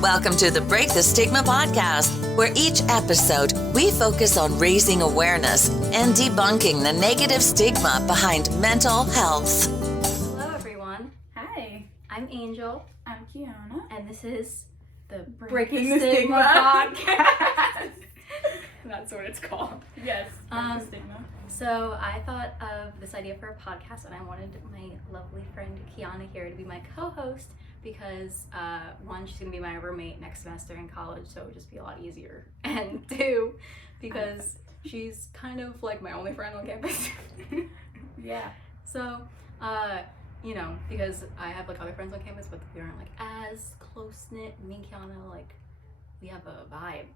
Welcome to the Break the Stigma podcast, where each episode we focus on raising awareness and debunking the negative stigma behind mental health. Hello, everyone. Hi. I'm Angel. I'm Kianah. And this is the Breaking the Stigma podcast. That's what it's called. Yes, the stigma. So I thought of this idea for a podcast, and I wanted my lovely friend Kianah here to be my co-host because one, she's going to be my roommate next semester in college, so it would just be a lot easier. And two, because she's kind of like my only friend on campus. Yeah. So, because I have like other friends on campus, but we aren't like as close-knit. Me and Kianah, like, we have a vibe.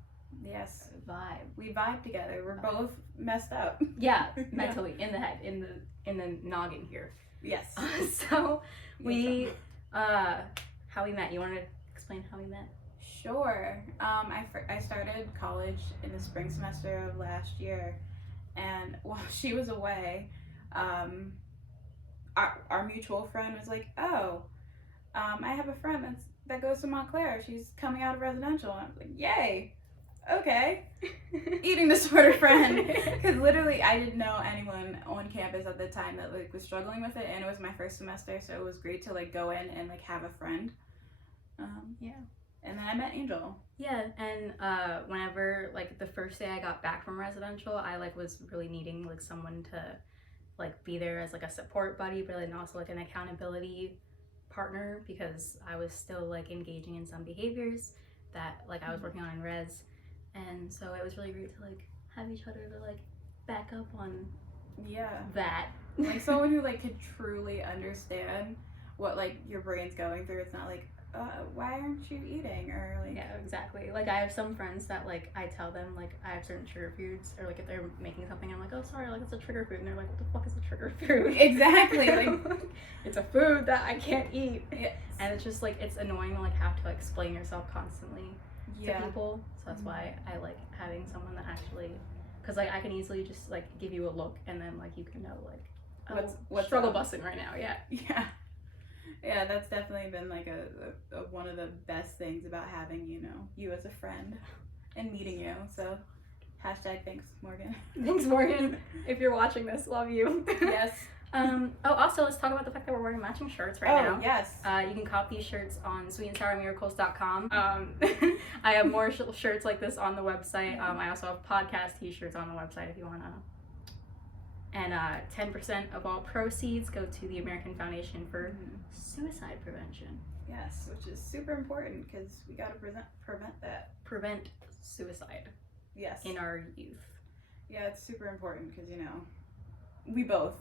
Yes. Vibe. We vibe together. We're both messed up. Yeah, mentally, in the head, in the noggin here. Yes. So we, how we met. You want to explain how we met? Sure. I started college in the spring semester of last year, and while she was away, our mutual friend was like, "Oh, I have a friend that goes to Montclair. She's coming out of residential." And I was like, "Yay! Okay." Eating disorder friend, because literally I didn't know anyone on campus at the time that like was struggling with it, and it was my first semester, so it was great to like go in and like have a friend. Yeah. And then I met Angel. Yeah, and whenever like the first day I got back from residential, I like was really needing like someone to like be there as like a support buddy, but then also like an accountability partner, because I was still like engaging in some behaviors that like I was working on in res. And so it was really great to like have each other to like back up on that. Like someone who like could truly understand what like your brain's going through. It's not like, why aren't you eating? Or like, yeah, exactly. Like I have some friends that like I tell them like I have certain trigger foods, or like if they're making something, I'm like, oh sorry, like it's a trigger food, and they're like, what the fuck is a trigger food? Exactly. Like it's a food that I can't eat. Yes. And it's just like it's annoying to like have to explain yourself constantly to people. So that's why I like having someone that actually, because like I can easily just like give you a look and then like you can know like what's struggle busting right now. Yeah, that's definitely been like a one of the best things about having you as a friend and meeting you. So #thanks Morgan. Thanks Morgan. If you're watching this, love you. Yes. Also, let's talk about the fact that we're wearing matching shirts right now. Oh, yes. You can cop these shirts on sweetandsourmiracles.com. I have more shirts like this on the website. I also have podcast t-shirts on the website if you want to. And 10% of all proceeds go to the American Foundation for Suicide Prevention. Yes, which is super important because we got to prevent that. Prevent suicide. Yes. In our youth. Yeah, it's super important because, we both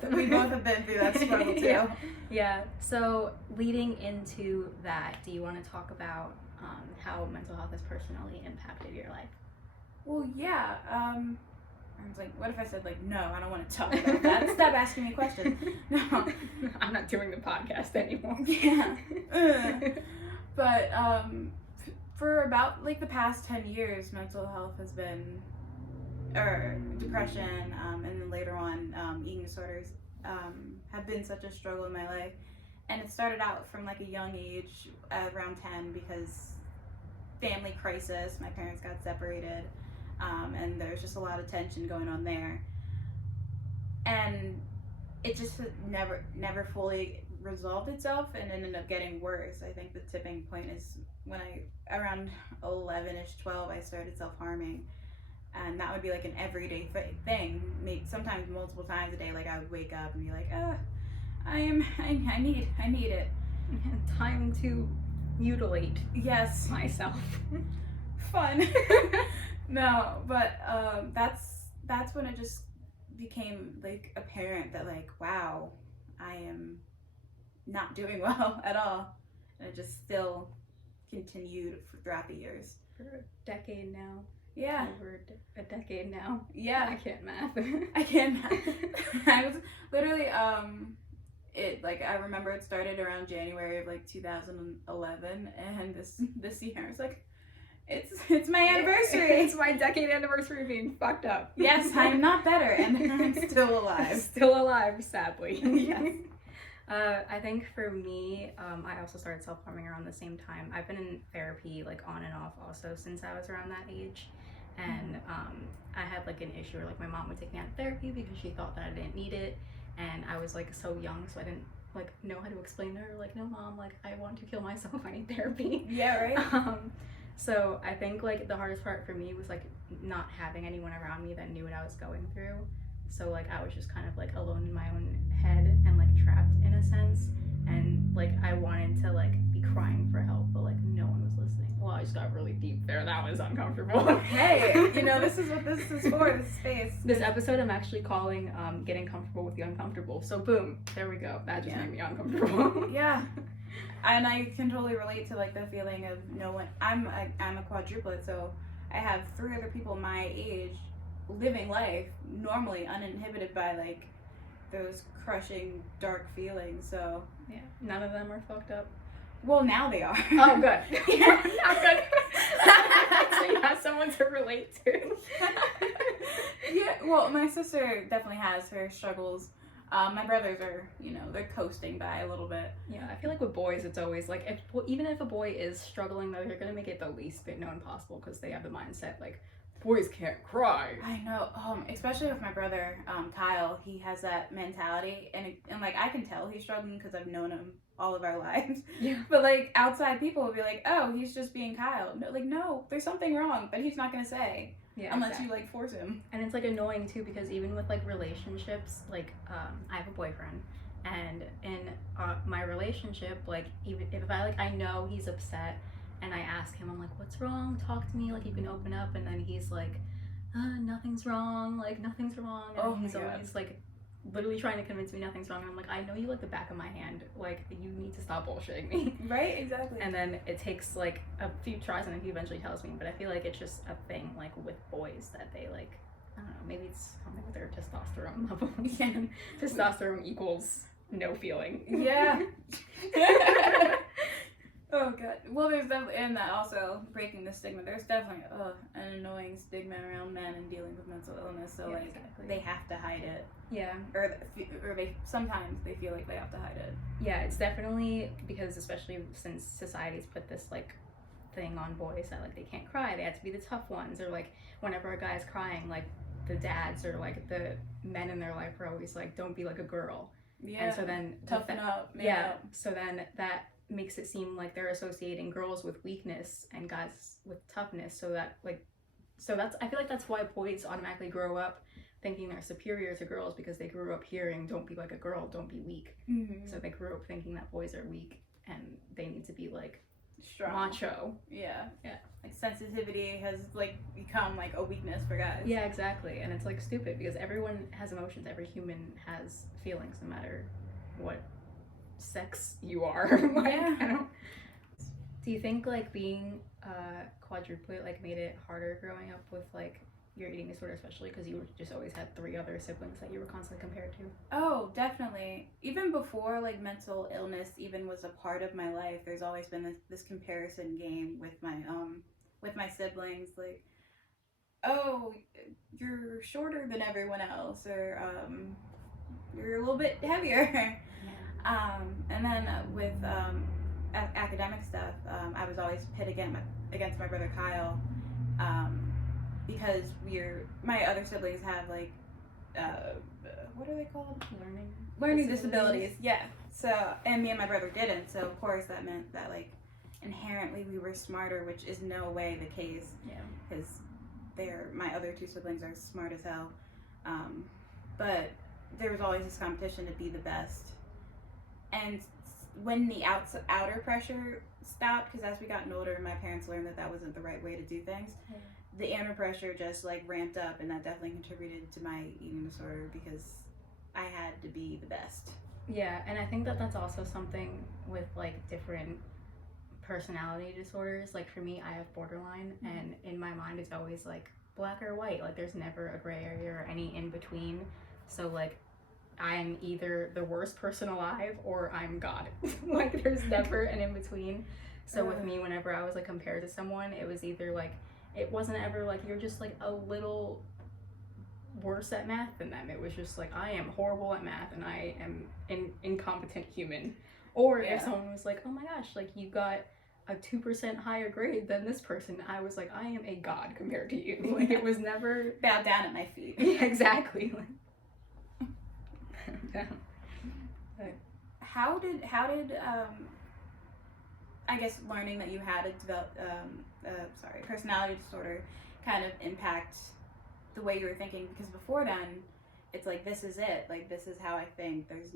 have been through that struggle too. Yeah. So leading into that, do you want to talk about how mental health has personally impacted your life? Well, yeah. I was like, what if I said like, no, I don't want to talk about that. Stop asking me questions. No, I'm not doing the podcast anymore. Yeah. But for about like the past 10 years, mental health has been, or depression, and then later on eating disorders have been such a struggle in my life. And it started out from like a young age, around 10, because family crisis. My parents got separated, and there's just a lot of tension going on there. And it just never fully resolved itself, and ended up getting worse. I think the tipping point is when around 11ish, 12, I started self-harming. And that would be like an everyday thing, sometimes multiple times a day. Like I would wake up and be like, I need it. Time to mutilate. Yes. Myself. Fun. No, but that's when it just became like apparent that like, wow, I am not doing well at all. And it just still continued throughout the years. For a decade now. Yeah. Over a decade now. Yeah. I can't math. I can't math. I was literally, I remember it started around January of like 2011, and this year it's like, it's my anniversary. It's my decade anniversary of being fucked up. Yes, I'm not better, and I'm still alive. Still alive, sadly. Yes. I think for me, I also started self-harming around the same time. I've been in therapy like on and off also since I was around that age. And I had like an issue where like my mom would take me out of therapy because she thought that I didn't need it. And I was like so young, so I didn't like know how to explain to her like, no mom, like I want to kill myself, I need therapy. Yeah, right. So I think like the hardest part for me was like not having anyone around me that knew what I was going through. So like I was just kind of like alone in my own head and like trapped in a sense. And like I wanted to like be crying for help, but like no one was listening. Well, I just got really deep there. That was uncomfortable. Hey, you know, this is what this is for, this space. This episode I'm actually calling Getting Comfortable with the Uncomfortable. So boom, there we go. That just made me uncomfortable. Yeah. And I can totally relate to like the feeling of no one. I'm a quadruplet, so I have 3 other people my age living life normally uninhibited by like those crushing dark feelings. So yeah, none of them are fucked up. Well, now they are. Oh, good. Yeah, not good. So you have someone to relate to. Yeah, well, my sister definitely has her struggles. My brothers are, you know, they're coasting by a little bit. Yeah, I feel like with boys, it's always like, even if a boy is struggling, though, they're gonna make it the least bit known possible because they have the mindset like, boys can't cry. I know, especially with my brother, Kyle, he has that mentality, and like I can tell he's struggling because I've known him all of our lives. Yeah. But like outside people will be like, oh, he's just being Kyle. No, like no, there's something wrong, but he's not gonna say. Yeah, unless you like force him. And it's like annoying too because even with like relationships, like I have a boyfriend, and in my relationship, like even if I know he's upset. And I ask him, I'm like, what's wrong? Talk to me, like you can open up. And then he's like, nothing's wrong, like nothing's wrong. And he's always like literally trying to convince me nothing's wrong. And I'm like, I know you like the back of my hand. Like you need to stop bullshitting me. Right, exactly. And then it takes like a few tries and then he eventually tells me. But I feel like it's just a thing like with boys that they like, I don't know, maybe it's something with their testosterone levels. And testosterone equals no feeling. Yeah. Oh god. Well, there's definitely, and that also breaking the stigma. There's definitely an annoying stigma around men and dealing with mental illness. So like they have to hide it. Yeah. Or they sometimes they feel like they have to hide it. Yeah, it's definitely because especially since society's put this like thing on boys that like they can't cry, they have to be the tough ones, or like whenever a guy's crying, like the dads or like the men in their life are always like, don't be like a girl. Yeah. And so then toughen up. Yeah. So then that makes it seem like they're associating girls with weakness and guys with toughness, so that's I feel like that's why boys automatically grow up thinking they're superior to girls, because they grew up hearing don't be like a girl, don't be weak. So they grew up thinking that boys are weak and they need to be like strong, macho. Yeah like sensitivity has like become like a weakness for guys. Yeah, exactly. And it's like stupid because everyone has emotions, every human has feelings no matter what sex you are. Like, yeah. Do you think like being quadruplet like made it harder growing up with like your eating disorder, especially because you just always had 3 other siblings that you were constantly compared to? Oh, definitely. Even before like mental illness even was a part of my life, there's always been this comparison game with my siblings, like, oh, you're shorter than everyone else, or you're a little bit heavier. And then with academic stuff, I was always pit against my brother Kyle, because my other siblings have like, what are they called? Learning disabilities. Yeah. So, and me and my brother didn't. So of course that meant that like inherently we were smarter, which is no way the case. Yeah. Because my other 2 siblings are smart as hell. But there was always this competition to be the best. And when the outer pressure stopped, because as we gotten older, my parents learned that wasn't the right way to do things. Yeah. The inner pressure just like ramped up, and that definitely contributed to my eating disorder because I had to be the best. Yeah, and I think that that's also something with like different personality disorders. Like for me, I have borderline, and in my mind it's always like black or white. Like there's never a gray area or any in between. So like I'm either the worst person alive or I'm God. Like there's never an in between. So with me, whenever I was like compared to someone, it was either like, it wasn't ever like you're just like a little worse at math than them. It was just like, I am horrible at math and I am an incompetent human. Or if someone was like, oh my gosh, like you got a 2% higher grade than this person, I was like, I am a god compared to you. Like it was never bow down at my feet. Yeah, exactly. How did I guess learning that you had a personality disorder kind of impact the way you were thinking? Because before then, it's like, this is it, like this is how I think, there's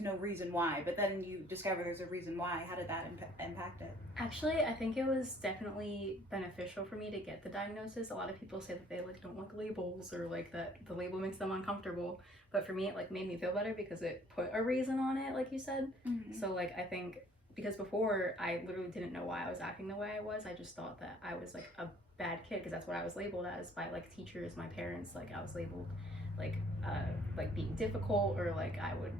no reason why. But then you discover there's a reason why. How did that impact it? Actually, I think it was definitely beneficial for me to get the diagnosis. A lot of people say that they like don't like labels, or like that the label makes them uncomfortable. But for me, it like made me feel better because it put a reason on it, like you said. Mm-hmm. So like I think because before I literally didn't know why I was acting the way I was. I just thought that I was like a bad kid because that's what I was labeled as by like teachers, my parents. Like I was labeled like being difficult, or like I would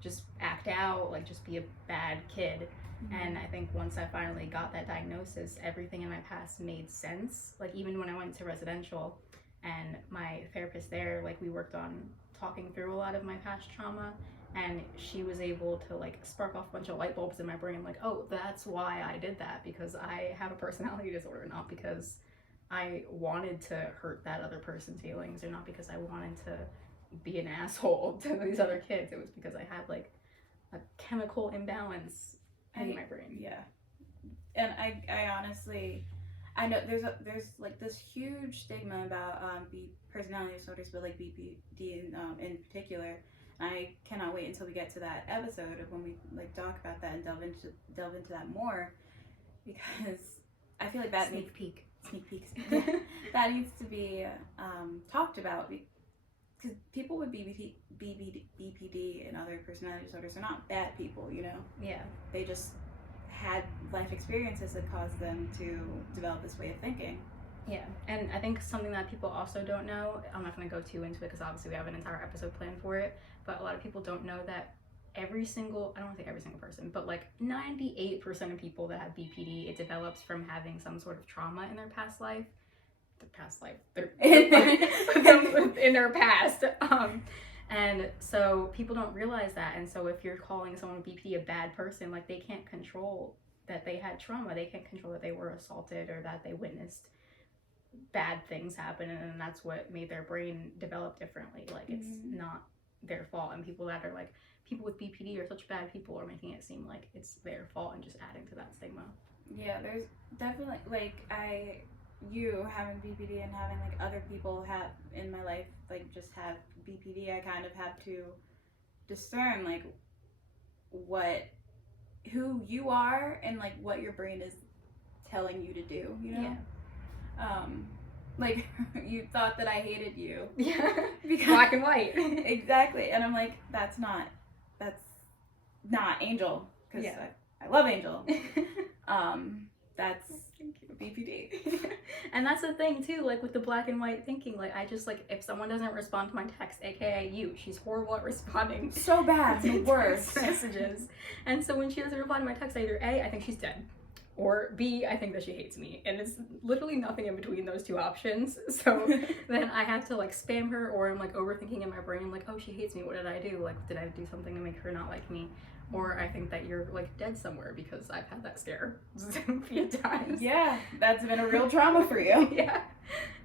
just act out, like just be a bad kid. Mm-hmm. And I think once I finally got that diagnosis, everything in my past made sense. Like even when I went to residential and my therapist there, like we worked on talking through a lot of my past trauma, and she was able to like spark off a bunch of light bulbs in my brain, like, oh, that's why I did that, because I have a personality disorder, not because I wanted to hurt that other person's feelings, or not because I wanted to be an asshole to these other kids. It was because I had like a chemical imbalance in my brain. Yeah. And I honestly, I know there's like this huge stigma about personality disorders, but like BPD in particular. I cannot wait until we get to that episode of when we like talk about that and delve into that more, because I feel like that sneak peeks that needs to be talked about, because people with BPD and other personality disorders are not bad people, you know? Yeah. They just had life experiences that caused them to develop this way of thinking. Yeah, and I think something that people also don't know, I'm not going to go too into it because obviously we have an entire episode planned for it, but a lot of people don't know that I don't want to say every single person, but like 98% of people that have BPD, it develops from having some sort of trauma in their past life. In their past. And so people don't realize that. And so if you're calling someone with BPD a bad person, like they can't control that they had trauma. They can't control that they were assaulted or that they witnessed bad things happen, and that's what made their brain develop differently. Like it's not their fault. And people that are like, people with BPD are such bad people, are making it seem like it's their fault and just adding to that stigma. Yeah, there's definitely like you having BPD and having like other people have in my life like just have BPD, I kind of have to discern like who you are and like what your brain is telling you to do, you know? Yeah. Like you thought that I hated you. Yeah. Because black and white. Exactly. And I'm like, that's not Angel, because yeah. I love Angel. That's BPD. And that's the thing too, like with the black and white thinking, like I just like, if someone doesn't respond to my text, aka you, she's horrible at responding. So bad, the worst messages. And so when she doesn't reply to my text, either A, I think she's dead, or B, I think that she hates me. And it's literally nothing in between those two options. So then I have to like spam her, or I'm like overthinking in my brain. I'm like, oh, she hates me. What did I do? Like, did I do something to make her not like me? Or I think that you're like dead somewhere, because I've had that scare a few times. Yeah, that's been a real trauma for you. Yeah.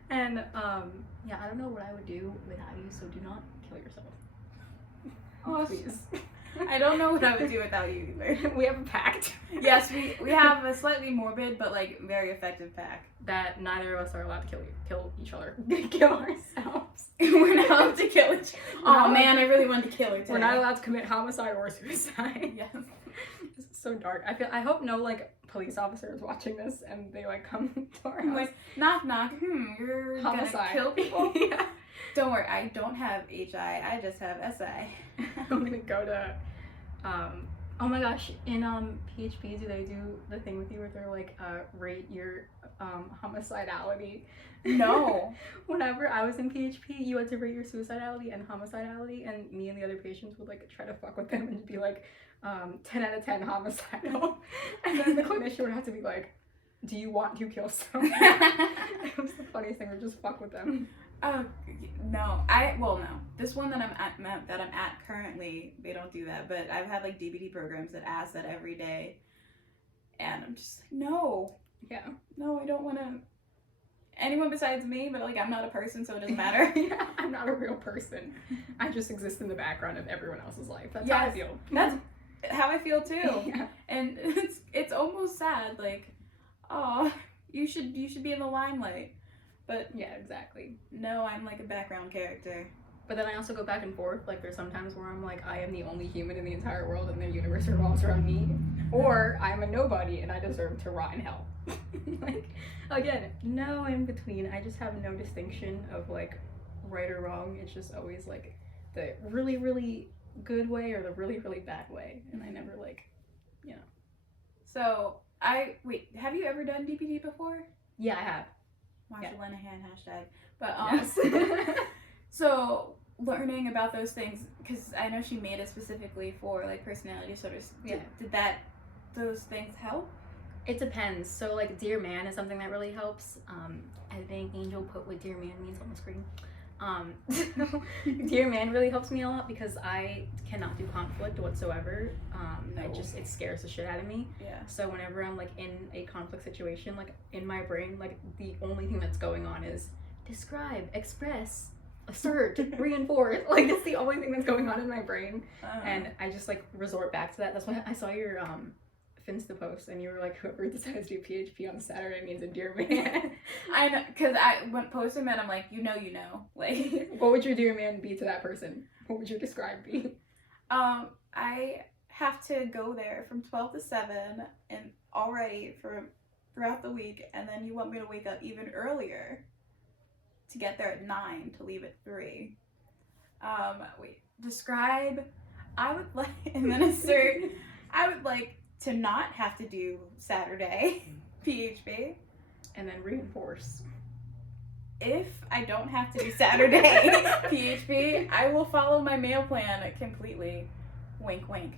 And yeah, I don't know what I would do without you, so do not kill yourself. Oh, please. I don't know what I would do without you either. We have a pact. Yes, we have a slightly morbid but like very effective pact. That neither of us are allowed to kill each other. Kill ourselves. We're not allowed to kill each other. Oh man, I really wanted to kill her today. We're not allowed to commit homicide or suicide. Yes. This is so dark. I hope no like police officer is watching this and they like come to our house. Like, knock knock, you're homicide. Gonna kill people? Yeah. Don't worry, I don't have HI, I just have SI. I'm gonna go to, oh my gosh, in PHP, do they do the thing with you where they're like, rate your homicidality? No. Whenever I was in PHP, you had to rate your suicidality and homicidality, and me and the other patients would like try to fuck with them and be like, 10 out of 10 homicidal. And then the clinician would have to be like, do you want to kill someone? It was the funniest thing, or just fuck with them. Oh no, no. This one that I'm at currently, they don't do that. But I've had like DBT programs that ask that every day, and I'm just like, no, I don't want to. Anyone besides me, but like I'm not a person, so it doesn't matter. Yeah, I'm not a real person. I just exist in the background of everyone else's life. That's how I feel. That's how I feel too. Yeah. And it's almost sad. Like, oh, you should be in the limelight. But yeah, exactly. No, I'm like a background character. But then I also go back and forth. Like there's sometimes where I'm like, I am the only human in the entire world and the universe revolves around me. Or I'm a nobody and I deserve to rot in hell. Like, again, no in between. I just have no distinction of like right or wrong. It's just always like the really, really good way or the really, really bad way. And I never like, So have you ever done DPD before? Yeah, I have. Marsha Lenahan hashtag. But Yes. So learning about those things, because I know she made it specifically for like personality disorders. Yeah. Did those things help? It depends. So like Dear Man is something that really helps. I think Angel put what Dear Man means on the screen. Dear Man really helps me a lot because I cannot do conflict whatsoever. No. It scares the shit out of me. Yeah. So whenever I'm like in a conflict situation, like in my brain, like the only thing that's going on is describe, express, assert, reinforce. Like that's the only thing that's going on in my brain. And I just like resort back to that. That's why I saw your Finsta post and you were like, whoever decides to do PHP on Saturday means a dear man. I know, because I went posting that, I'm like, you know. Like, what would your dear man be to that person? What would your describe be? I have to go there from 12 to 7 and already throughout the week, and then you want me to wake up even earlier to get there at 9 to leave at 3. Describe, I would like, and then assert, I would like to not have to do Saturday PHP. And then reinforce. If I don't have to do Saturday PHP, I will follow my meal plan completely. Wink, wink.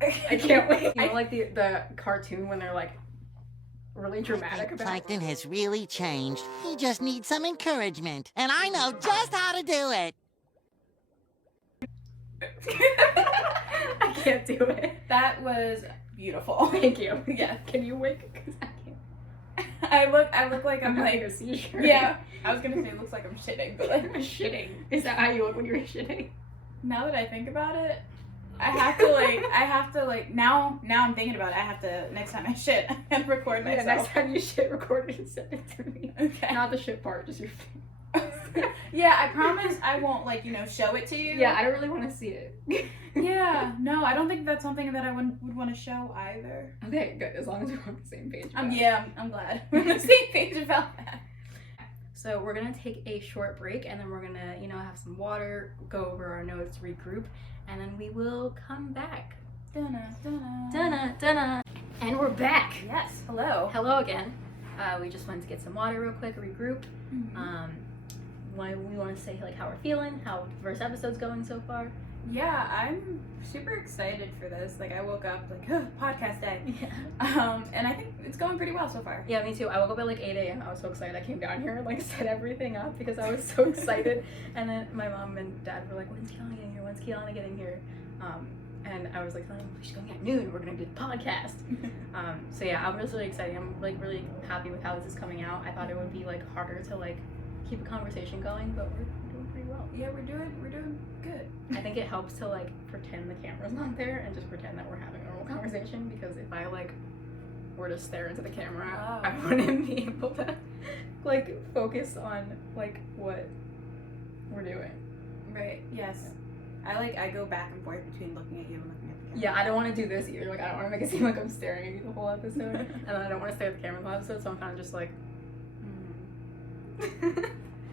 I can't wait. You know, like the cartoon when they're like really dramatic about Plankton has really changed. He just needs some encouragement, and I know just how to do it. I can't do it. That was beautiful. Thank you. Yeah. Can you wink? Because I can't. I look like I'm having like a seizure. Yeah. I was gonna say it looks like I'm shitting, but like shitting. Is that how you look when you're shitting? now that I think about it, I have to like now I'm thinking about it, I have to, next time I shit, I have to record myself. Yeah, next time you shit, record it and send it to me. Okay. Not the shit part, just your face. Yeah, I promise I won't show it to you. Yeah, I don't really want to see it. Yeah, no, I don't think that's something that I would want to show either. Okay, good. As long as we're on the same page. I'm glad we're on the same page about that. So we're gonna take a short break and then we're gonna, have some water, go over our notes, regroup, and then we will come back. Dun-na, dun-na. Dun-na, dun-na. And we're back. Yes, hello. Hello again. We just wanted to get some water real quick, regroup. Mm-hmm. We want to say like how we're feeling, how the first episode's going so far. Yeah, I'm super excited for this. Like, I woke up like, podcast day. Yeah. And I think it's going pretty well so far. Yeah, me too. I woke up at like 8 a.m. I was so excited. I came down here and like set everything up because I was so excited. And then my mom and dad were like, when's Kianah getting here? When's Kianah getting here? And I was like, she's going at noon. We're going to do the podcast. So yeah, I was really excited. I'm like really happy with how this is coming out. I thought it would be like harder to like keep a conversation going, but we're doing pretty well. Yeah, we're doing good. I think it helps to like pretend the camera's not there and just pretend that we're having a normal conversation, because if I like were to stare into the camera, I wouldn't be able to like focus on like what we're doing. Right. Yes. I go back and forth between looking at you and looking at the camera. Yeah, I don't want to do this either. Like, I don't want to make it seem like I'm staring at you the whole episode, and then I don't want to stare at the camera the whole episode. So I'm kind of just like,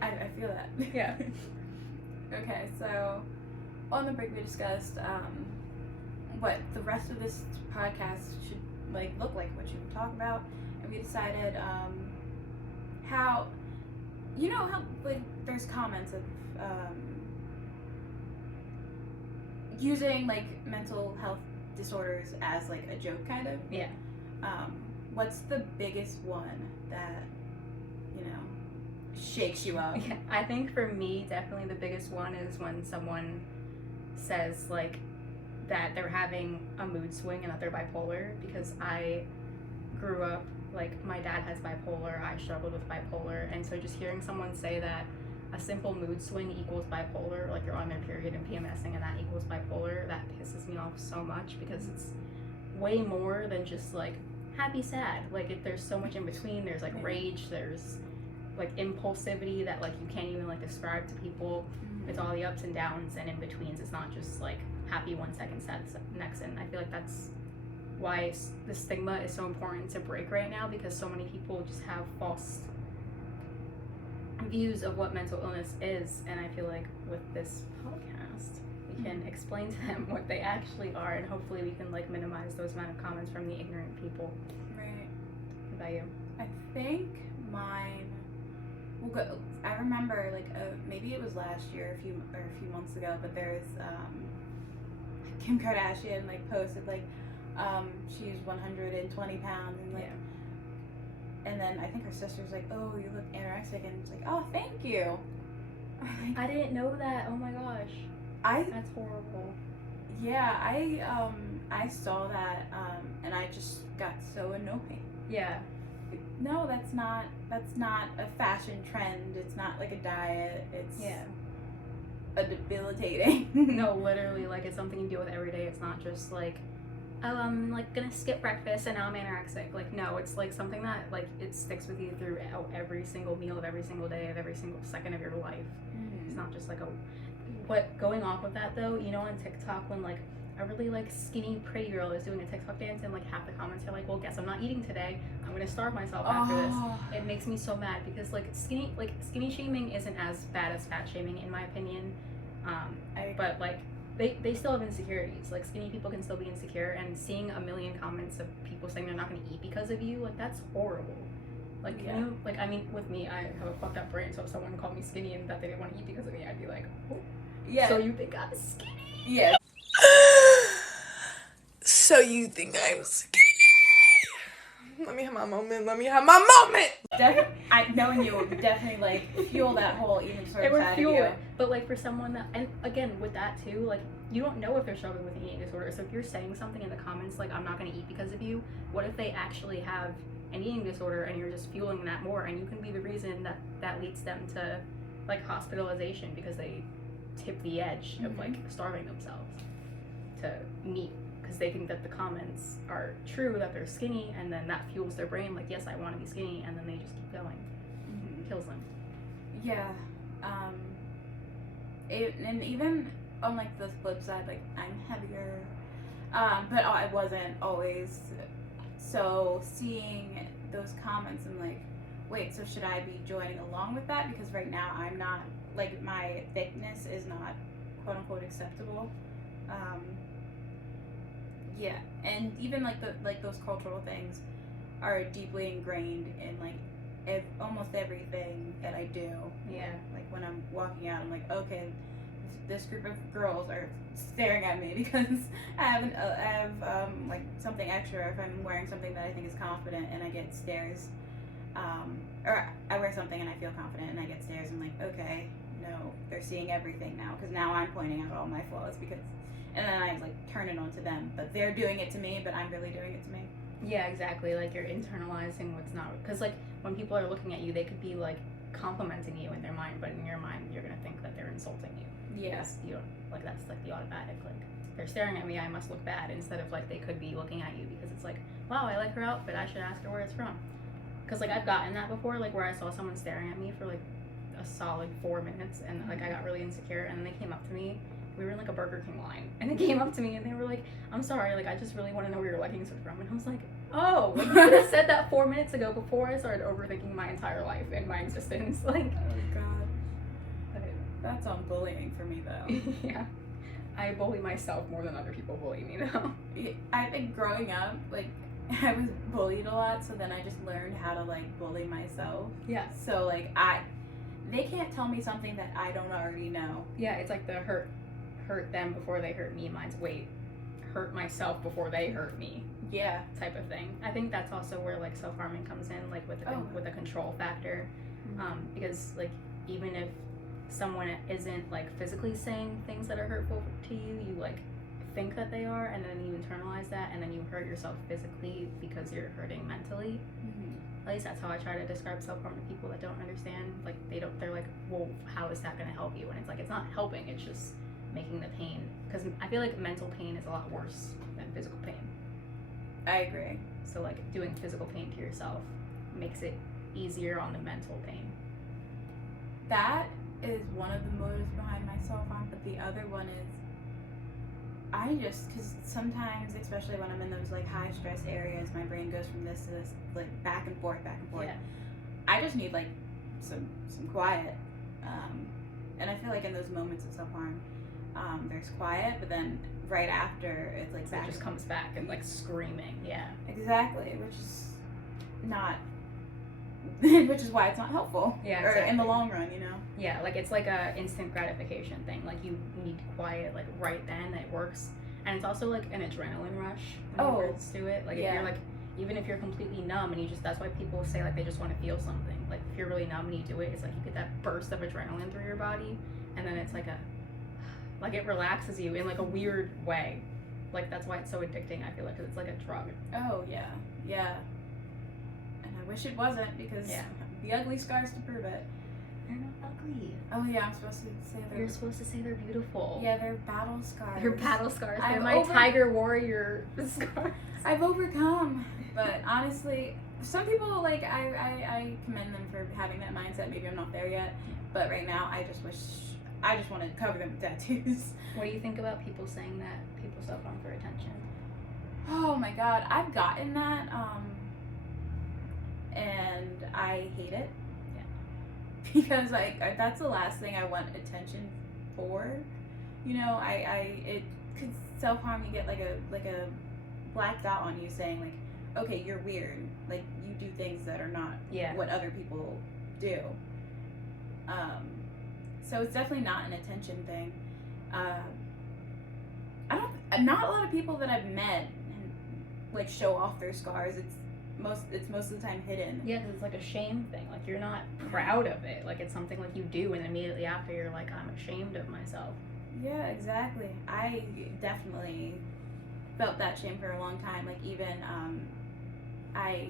I feel that. Yeah. Okay, so on the break we discussed what the rest of this podcast should like look like, what you would talk about, and we decided how like there's comments of using like mental health disorders as like a joke kind of. Yeah. What's the biggest one that shakes you up. Yeah, I think for me, definitely the biggest one is when someone says like that they're having a mood swing and that they're bipolar, because I grew up, like, my dad has bipolar, I struggled with bipolar, and so just hearing someone say that a simple mood swing equals bipolar, like you're on their period and PMSing and that equals bipolar, that pisses me off so much, because it's way more than just like happy, sad. Like there's so much in between. There's like rage, there's like impulsivity that like you can't even like describe to people. It's all the ups and downs and in betweens. It's not just like happy 1 second, sad next. And I feel like that's why the stigma is so important to break right now, because so many people just have false views of what mental illness is. And I feel like with this podcast we can explain to them what they actually are, and hopefully we can like minimize those amount of comments from the ignorant people. Right. What about you? I think mine will go. I remember like maybe it was last year, a few months ago, but there's Kim Kardashian like posted like she's 120 pounds and like and then I think her sister's like, oh, you look anorexic, and it's like, oh, thank you. I didn't know that. Oh my gosh. That's horrible. Yeah, I saw that and I just got so annoyed. Yeah. No, that's not a fashion trend. It's not like a diet. It's a debilitating. No, literally, like it's something you deal with every day. It's not just like, oh, I'm like gonna skip breakfast and now I'm anorexic. Like, no, it's like something that like it sticks with you throughout every single meal of every single day of every single second of your life. It's not just like going off of that though, you know, on TikTok when like a really like skinny pretty girl is doing a TikTok dance and like half the comments are like, well, guess I'm not eating today, I'm gonna starve myself after this. It makes me so mad, because like skinny shaming isn't as bad as fat shaming in my opinion. But like they still have insecurities. Like skinny people can still be insecure, and seeing a million comments of people saying they're not gonna eat because of you, like that's horrible. Like, you, like, I mean, with me, I have a fucked up brain, so if someone called me skinny and that they didn't want to eat because of me, I'd be like, oh, yeah. So you think I'm skinny? Yes. So you think I'm skinny? Let me have my moment. Knowing you would definitely like fuel that whole eating disorder It would side fuel of you. it. But like for someone that, and again with that too, like you don't know if they're struggling with an eating disorder. So if you're saying something in the comments like, I'm not going to eat because of you, what if they actually have an eating disorder and you're just fueling that more, and you can be the reason that leads them to like hospitalization because they tip the edge of like starving themselves to meat, because they think that the comments are true, that they're skinny, and then that fuels their brain like, yes, I want to be skinny, and then they just keep going. It kills them. Yeah. And even on like the flip side, like I'm heavier, but I wasn't always. So seeing those comments, I'm like, wait, so should I be joining along with that? Because right now I'm not, like, my thickness is not quote unquote acceptable. Yeah, and even like those cultural things are deeply ingrained in like almost everything that I do. Yeah. Like when I'm walking out, I'm like, okay, this group of girls are staring at me because I have like something extra. If I'm wearing something that I think is confident and I get stares, or I wear something and I feel confident and I get stares, I'm like, okay, no, they're seeing everything now, because now I'm pointing out all my flaws, because, and then I like turn it onto them, but they're doing it to me, but I'm really doing it to me. Yeah, exactly. Like you're internalizing what's not, because like when people are looking at you, they could be like complimenting you in their mind, but in your mind you're gonna think that they're insulting you. Yes. You don't, like, that's like the automatic, like they're staring at me, I must look bad, instead of like they could be looking at you because it's like, wow, I like her outfit, I should ask her where it's from. Because like I've gotten that before, like where I saw someone staring at me for like a solid 4 minutes, and like I got really insecure, and then they came up to me. We were in like a Burger King line, and they came up to me and they were like, I'm sorry, like I just really want to know where your leggings are from. And I was like, oh, like, you could have said that 4 minutes ago before I started overthinking my entire life and my existence. Like, oh god, that's on bullying for me though. Yeah, I bully myself more than other people bully me though. I think growing up, like, I was bullied a lot, so then I just learned how to like bully myself. Yeah. So like they can't tell me something that I don't already know. Yeah, it's like the hurt them before they hurt me. Mine's wait, hurt myself before they hurt me. Yeah. type of thing. I think that's also where like self-harming comes in, like with the control factor, because like even if someone isn't like physically saying things that are hurtful to you, you like think that they are, and then you internalize that, and then you hurt yourself physically because you're hurting mentally. At least that's how I try to describe self-harm to people that don't understand. Like they're like, well, how is that going to help you? And it's like, it's not helping, it's just making the pain, because I feel like mental pain is a lot worse than physical pain. I agree. So like doing physical pain to yourself makes it easier on the mental pain. That is one of the motives behind my self-harm, but the other one is because sometimes, especially when I'm in those like high stress areas, my brain goes from this to this, like back and forth. Yeah. I just need like some quiet, and I feel like in those moments of self-harm, there's quiet, but then right after it's like It just comes back and like screaming. Yeah. Exactly, which is not, which is why it's not helpful. Yeah, Or exactly. in the long run, you know. Yeah, like it's like a instant gratification thing. Like you need quiet like right then. It works, and it's also like an adrenaline rush when you first do it. Like if you're like, even if you're completely numb and that's why people say like they just want to feel something. Like if you're really numb and you do it, it's like you get that burst of adrenaline through your body, and then it's like it relaxes you in like a weird way. Like that's why it's so addicting. I feel like 'cause it's like a drug. Oh yeah. And I wish it wasn't, because the ugly scars to prove it. They're not ugly. Oh yeah, I'm supposed to say they're. You're supposed to say they're beautiful. Yeah, they're battle scars. Your battle scars. They're my tiger warrior scars. I've overcome, but honestly, some people like I commend them for having that mindset. Maybe I'm not there yet, but right now I just want to cover them with tattoos. What do you think about people saying that people self-harm for attention? Oh my god, I've gotten that, and I hate it. Yeah. Because that's the last thing I want attention for. You know, it could self-harm. You get like a black dot on you saying like, okay, you're weird. Like you do things that are not what other people do. So it's definitely not an attention thing. Not a lot of people that I've met like show off their scars. It's most of the time hidden. Yeah, because it's like a shame thing. Like you're not proud of it. Like it's something like you do, and immediately after you're like, I'm ashamed of myself. Yeah, exactly. I definitely felt that shame for a long time. Like even I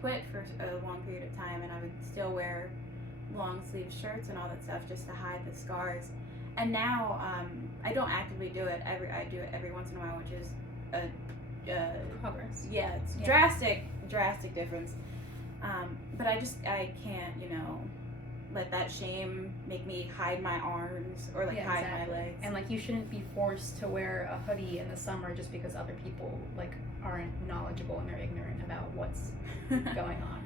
quit for a long period of time, and I would still wear long sleeve shirts and all that stuff just to hide the scars. And now I don't actively do it. I do it every once in a while, which is Progress. Yeah, it's drastic difference. But I can't, let that shame make me hide my arms or hide my legs. And like you shouldn't be forced to wear a hoodie in the summer just because other people like aren't knowledgeable and they're ignorant about what's going on.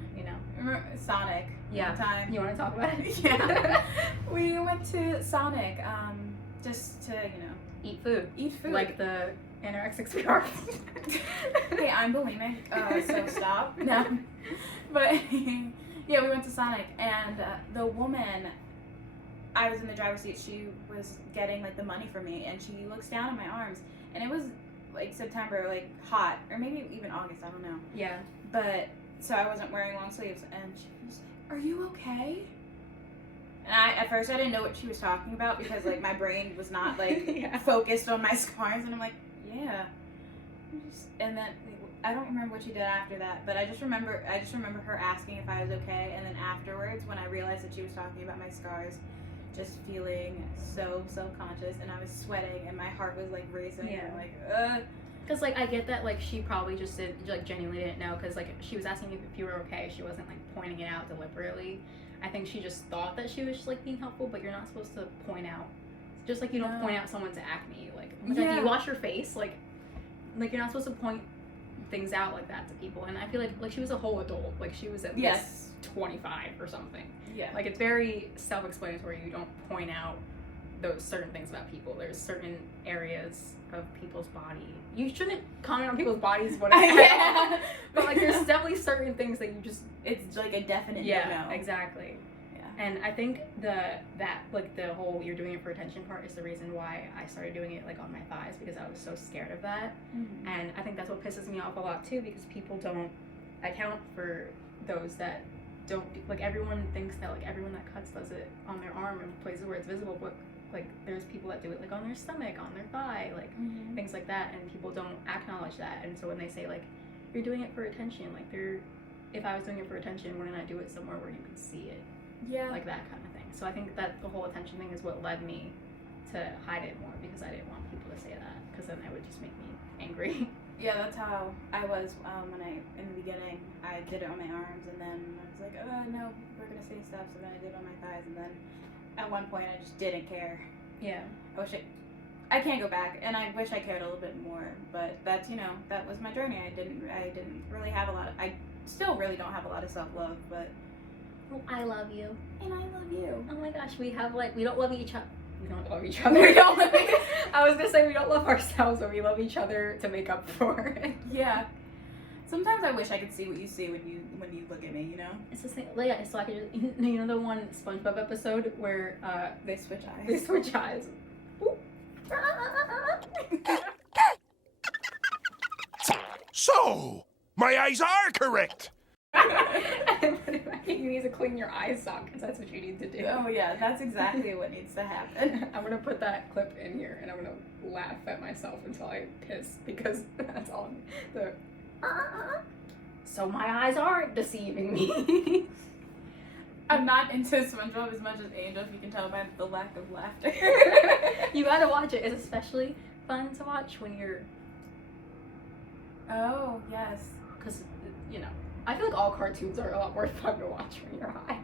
Remember Sonic? Yeah. One time. You want to talk about it? Yeah. We went to Sonic just to eat food. Like the anorexics we are. Hey, I'm bulimic, so stop. No. But yeah, we went to Sonic, and the woman, I was in the driver's seat, she was getting like the money for me, and she looks down at my arms, and it was like September, like hot, or maybe even August, I don't know. Yeah. But so I wasn't wearing long sleeves, and she was like, "Are you okay?" And at first I didn't know what she was talking about, because like my brain was not like focused on my scars, and I'm like, yeah. And then I don't remember what she did after that, but I just remember her asking if I was okay, and then afterwards when I realized that she was talking about my scars, just feeling so self-conscious, and I was sweating, and my heart was like racing. Yeah. And like Because like I get that like she probably just genuinely didn't know, because like she was asking if you were okay. She wasn't like pointing it out deliberately. I think she just thought that she was just like being helpful, but you're not supposed to point out. Just like you don't point out someone's acne. Like do you wash your face? Like you're not supposed to point things out like that to people. And I feel like she was a whole adult. Like she was at least 25 or something. Yeah. Like it's very self-explanatory. You don't point out those certain things about people. There's certain areas of people's body. You shouldn't comment on people's bodies, but but like there's definitely certain things that you just, it's like a definite no. no. Exactly. Yeah. And I think that like the whole you're doing it for attention part is the reason why I started doing it like on my thighs, because I was so scared of that. Mm-hmm. And I think that's what pisses me off a lot too, because people don't account for those that don't like, everyone thinks that like everyone that cuts does it on their arm and places where it's visible, but like there's people that do it like on their stomach, on their thigh, like things like that, and people don't acknowledge that. And so when they say like you're doing it for attention, like if I was doing it for attention, wouldn't I do it somewhere where you could see it? Yeah. Like that kind of thing. So I think that the whole attention thing is what led me to hide it more, because I didn't want people to say that, because then it would just make me angry. Yeah, that's how I was when in the beginning, I did it on my arms, and then I was like, oh no, we're gonna say stuff, so then I did it on my thighs, and then at one point I just didn't care. Yeah. I can't go back, and I wish I cared a little bit more, but that's, that was my journey. I didn't really have I still really don't have a lot of self-love, but. Well, I love you. And I love you. Oh my gosh, we don't love each other. We don't love each other. We don't love I was gonna say we don't love ourselves, but we love each other to make up for it. Yeah. Sometimes I wish I could see what you see when you look at me, It's the same. Like, it's like the one SpongeBob episode where they switch eyes. They switch eyes. So, my eyes are correct. You need to clean your eye sockets. That's what you need to do. Oh yeah, that's exactly what needs to happen. I'm gonna put that clip in here, and I'm gonna laugh at myself until I piss, because that's all. So my eyes aren't deceiving me. I'm not into SpongeBob as much as Angel, if you can tell by the lack of laughter. You gotta watch it. It's especially fun to watch when you're. Oh yes. Because I feel like all cartoons are a lot more fun to watch when you're high.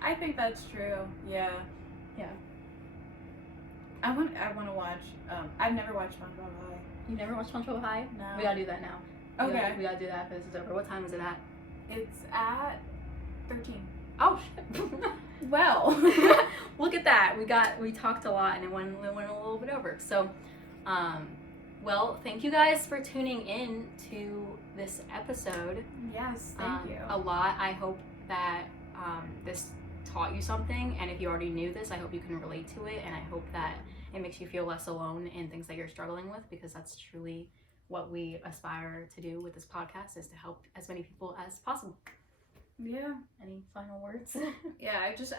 I think that's true. Yeah. Yeah. I want to watch. I've never watched SpongeBob High. You never watched SpongeBob High? No. We gotta do that now. Okay. We gotta do that after this is over. What time is it at? It's at 13. Oh shit. Well. Look at that. We talked a lot, and it went a little bit over. So, well, thank you guys for tuning in to this episode. Yes, thank you. A lot. I hope that this taught you something, and if you already knew this, I hope you can relate to it, and I hope that it makes you feel less alone in things that you're struggling with, because that's truly what we aspire to do with this podcast, is to help as many people as possible. Yeah. Any final words? Yeah, I just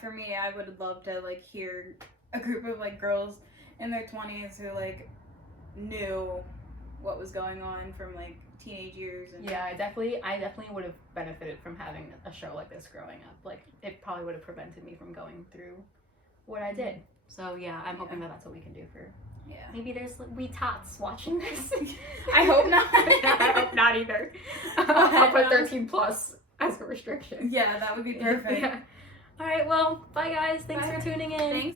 for me, I would love to hear a group of girls in their 20s who knew what was going on from teenage years. And yeah, I definitely would have benefited from having a show like this growing up. It probably would have prevented me from going through what I did. So yeah, I'm hoping that that's what we can do for. Yeah. Maybe there's wee tots watching this. I hope not. I hope not either. I'll put 13 plus as a restriction. Yeah, that would be perfect. Yeah. All right, well, bye guys. Thanks Bye. for tuning in. Thanks.